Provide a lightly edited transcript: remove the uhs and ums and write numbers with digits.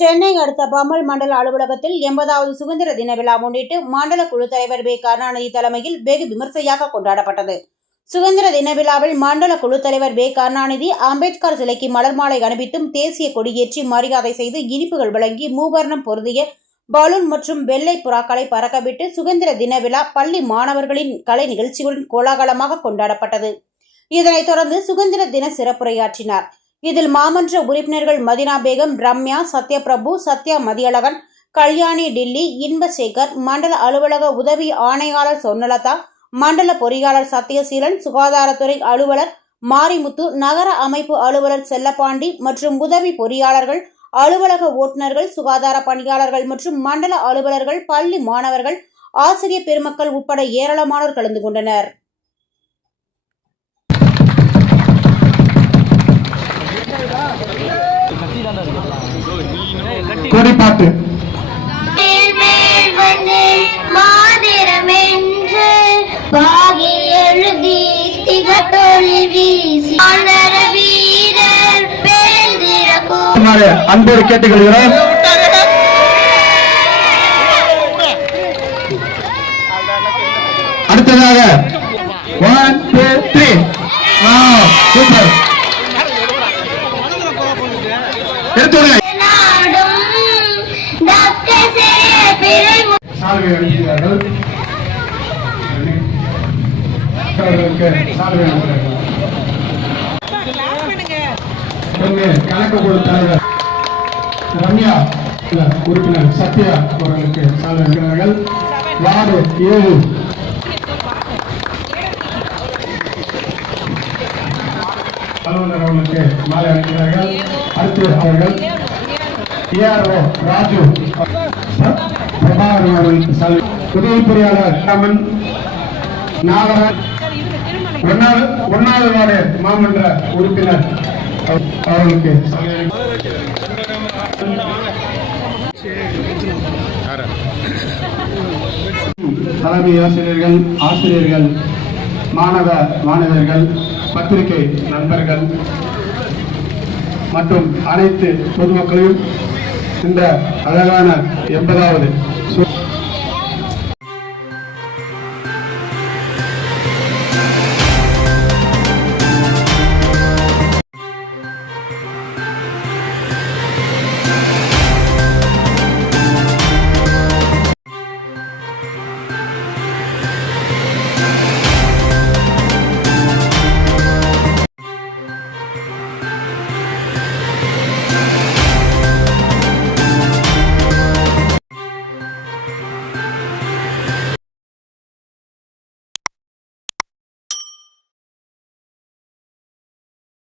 சென்னை அடுத்த பம்மல் மண்டல அலுவலகத்தில் 80வது சுதந்திர தின விழா முன்னிட்டு மண்டல குழு தலைவர் வே. கருணாநிதி தலைமையில் வெகு விமர்சையாக கொண்டாடப்பட்டது. சுதந்திர தின விழாவில் மண்டல குழு தலைவர் வே. கருணாநிதி அம்பேத்கர் சிலைக்கு மலர் மாலை அணிவித்தும் தேசிய கொடியேற்றி மரியாதை செய்து இனிப்புகள் வழங்கி மூவர்ணம் பொருந்திய பலூன் மற்றும் வெள்ளை புறாக்களை பறக்கவிட்டு சுதந்திர தின விழா பள்ளி மாணவர்களின் கலை நிகழ்ச்சிகளுடன் கோலாகலமாக கொண்டாடப்பட்டது. இதனைத் தொடர்ந்து சுதந்திர தின சிறப்புரையாற்றினார். இதில் மாமன்ற உறுப்பினர்கள் மதினா பேகம், ரம்யா, சத்யபிரபு, சத்யா மதியழகன், கல்யாணி டில்லி, இன்பசேகர், மண்டல அலுவலக உதவி ஆணையாளர் சொர்ணலதா, மண்டல பொறியாளர் சத்யசீலன், சுகாதாரத்துறை அலுவலர் மாரிமுத்து, நகர அமைப்பு அலுவலர் செல்லப்பாண்டி மற்றும் உதவி பொறியாளர்கள், அலுவலக ஓட்டுநர்கள், சுகாதார பணியாளர்கள் மற்றும் மண்டல அலுவலர்கள், பள்ளி மாணவர்கள், ஆசிரியர் பெருமக்கள் உட்பட ஏராளமானோர் கலந்து கொண்டனர். கொடிப்பாட்டு அன்போடு கேட்டுக்கொள்கிறோம். அடுத்ததாக 1, 2, 3 சூப்பர் எடுத்துடுங்க. சால்வை அளிக்கிறார்கள். சால்வை அளிக்கிறார்கள். கணக்கு கொடுத்தார்கள். ரம்யா உறுப்பினர் சத்யா அவர்களுக்கு சால்வை அளிக்கிறார்கள். வார்டு 7 அலுவலர் அவர்களுக்கு மாலை அளிக்கிறார்கள். அடுத்து அவர்கள் ஏஆர்ஓ ராஜு பிரபாகரன் அவர்களுக்கு சால்வை. உதவி பொறியாளர் ராமன் நாகராஜ், 1வது வார்டு மாமன்ற உறுப்பினர் அவர்களுக்கு தலைமை ஆசிரியர்கள், ஆசிரியர்கள், மாணவர்கள், பத்திரிகை நண்பர்கள் மற்றும் அனைத்து பொதுமக்களையும் இந்த அழகான 80வது